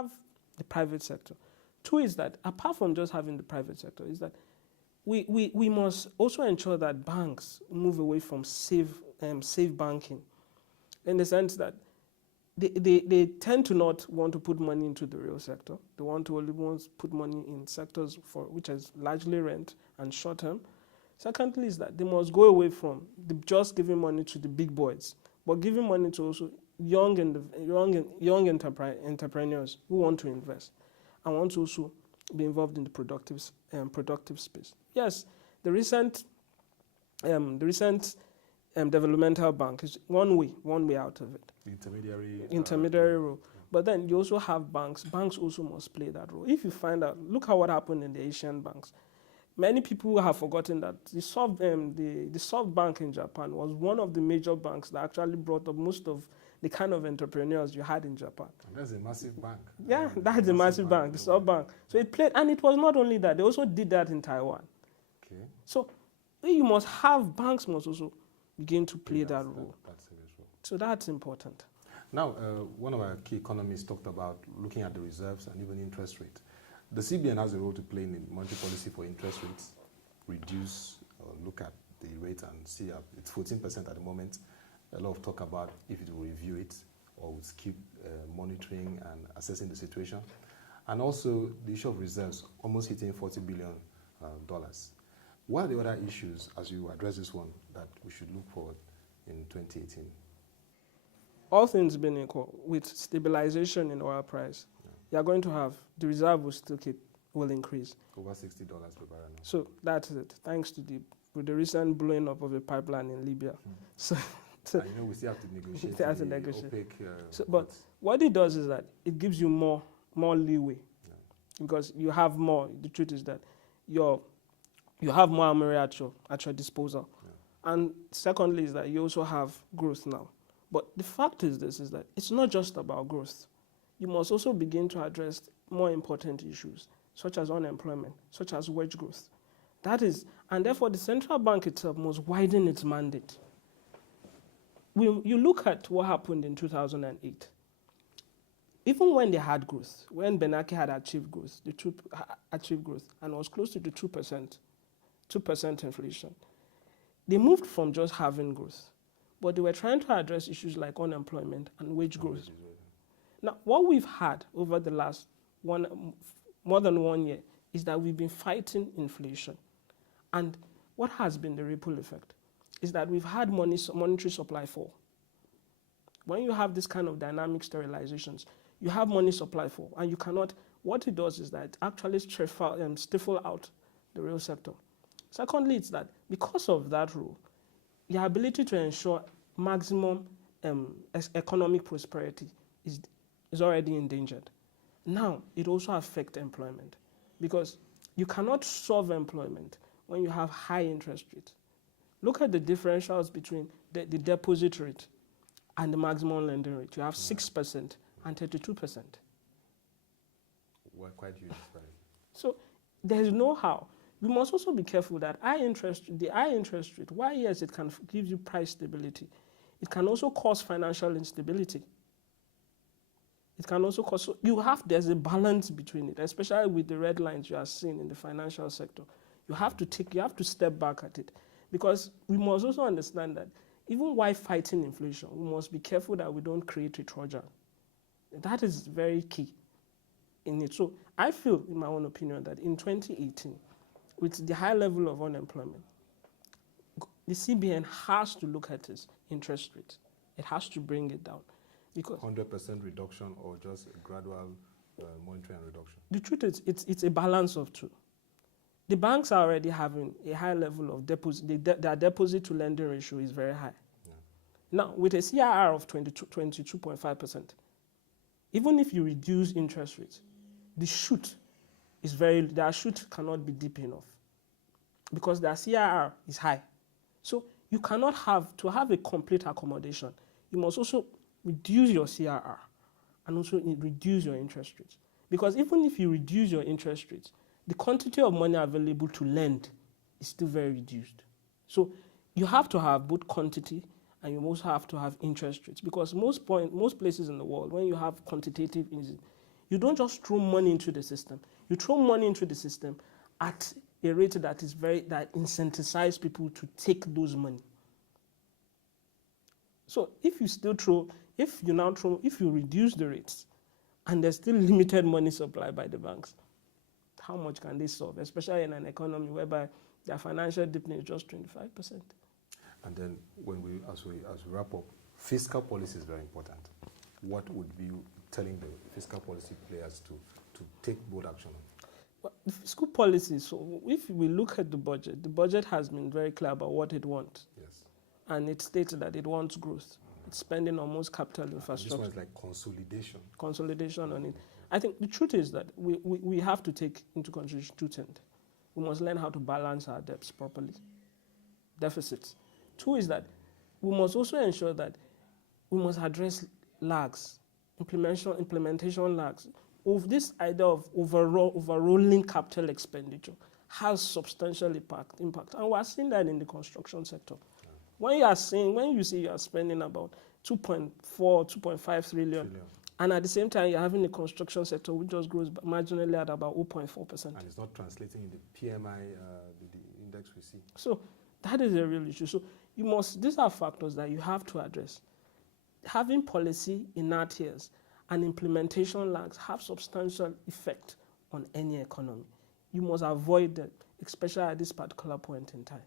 have the private sector. Two is that apart from just having the private sector, is that we must also ensure that banks move away from safe banking, in the sense that they tend to not want to put money into the real sector. They want to put money in sectors which is largely rent and short term. Secondly is that they must go away from just giving money to the big boys, but giving money to also young entrepreneurs who want to invest and want to also be involved in the productive space. Yes, the recent developmental bank is one way out of it. Intermediary role. Yeah. But then you also have banks. Banks also must play that role. If you find out, look at what happened in the Asian banks. Many people have forgotten that the SoftBank in Japan was one of the major banks that actually brought up most of the kind of entrepreneurs you had in Japan. And that's a massive bank. Yeah, that's a massive bank, the SoftBank. So it played, and it was not only that, they also did that in Taiwan. Okay. So banks must also begin to play that role. So that's important. Now, one of our key economists talked about looking at the reserves and even interest rate. The CBN has a role to play in monetary policy for interest rates, reduce or look at the rate and see it's 14% at the moment. A lot of talk about if it will review it or will keep monitoring and assessing the situation. And also the issue of reserves, almost hitting $40 billion. What are the other issues, as you address this one, that we should look for in 2018? All things being equal, with stabilization in oil price, you're going to have the reserve will increase. Over $60 per barrel now. So that's it, thanks to the recent blowing up of a pipeline in Libya. So we still have to negotiate. OPEC, but what it does is that it gives you more leeway, because you have more. The truth is that you have more money at your disposal. And secondly is that you also have growth now. But the fact is that it's not just about growth. You must also begin to address more important issues, such as unemployment, such as wage growth. And therefore the central bank itself must widen its mandate. You look at what happened in 2008. Even when they had growth, when Bernanke had achieved growth, and was close to the 2% inflation, they moved from just having growth, but they were trying to address issues like unemployment and wage growth. Now, what we've had over the last more than 1 year is that we've been fighting inflation. And what has been the ripple effect is that we've had monetary supply fall. When you have this kind of dynamic sterilizations, you have money supply fall, and you cannot, what it does is that it actually stifle out the real sector. Secondly, it's that because of that rule, your ability to ensure maximum economic prosperity is already endangered. Now, it also affects employment, because you cannot solve employment when you have high interest rates. Look at the differentials between the deposit rate and the maximum lending rate. You have 6% and 32%. Well, quite huge. So there's no how. We must also be careful that the high interest rate, while yes, it can give you price stability, it can also cause financial instability. It can also cause, so there's a balance between it, especially with the red lines you are seeing in the financial sector. You have to step back at it, because we must also understand that even while fighting inflation, we must be careful that we don't create a Trojan. That is very key in it. So I feel, in my own opinion, that in 2018, with the high level of unemployment, the CBN has to look at its interest rate. It has to bring it down. Because 100% reduction or just a gradual monetary reduction? The truth is, it's a balance of two. The banks are already having a high level of deposit. Their deposit to lending ratio is very high. Yeah. Now, with a CRR of 22.5%, even if you reduce interest rates, their shoot cannot be deep enough, because their CRR is high. So you cannot to have a complete accommodation, you must also reduce your CRR and also reduce your interest rates. Because even if you reduce your interest rates, the quantity of money available to lend is still very reduced. So you have to have both quantity and you also have to have interest rates, because most places in the world, when you have quantitative easing, You don't just throw money into the system. You throw money into the system at a rate that incentivizes people to take those money. So if you reduce the rates and there's still limited money supply by the banks, how much can they solve, especially in an economy whereby their financial deepening is just 25%? And then as we wrap up, fiscal policy is very important. What would be telling the fiscal policy players to take bold action on? Well, the fiscal policy, so if we look at the budget has been very clear about what it wants. Yes. And it states that it wants growth. It's spending on most capital infrastructure. This one is like consolidation. Consolidation on it. I think the truth is that we have to take into consideration two things. We must learn how to balance our debts properly, deficits. Two is that we must also ensure that we must address lags, implementation lags. Of this idea of overrolling capital expenditure has substantial impact. And we are seeing that in the construction sector. When you say you are spending about 2.4, 2.5 trillion, and at the same time you're having a construction sector which just grows marginally at about 0.4%. And it's not translating in the PMI, the index we see. So that is a real issue. So these are factors that you have to address. Having policy in our tiers and implementation lags have substantial effect on any economy. You must avoid that, especially at this particular point in time.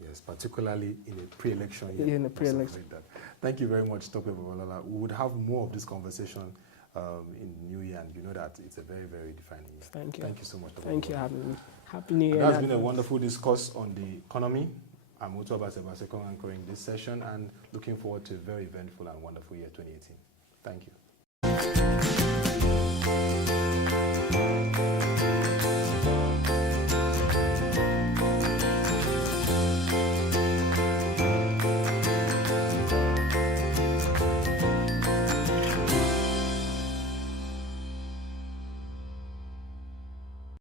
Yes, particularly in a pre-election year. In a pre-election. Like that. Thank you very much, Dr. Babalola. We would have more of this conversation in New Year, and you know that it's a very, very defining year. Thank you. Thank you so much, Dr. Thank you Babalola. for having me. Happy New Year. It has been a wonderful discourse on the economy. I'm Uto Abasebaseko anchoring this session and looking forward to a very eventful and wonderful year 2018. Thank you.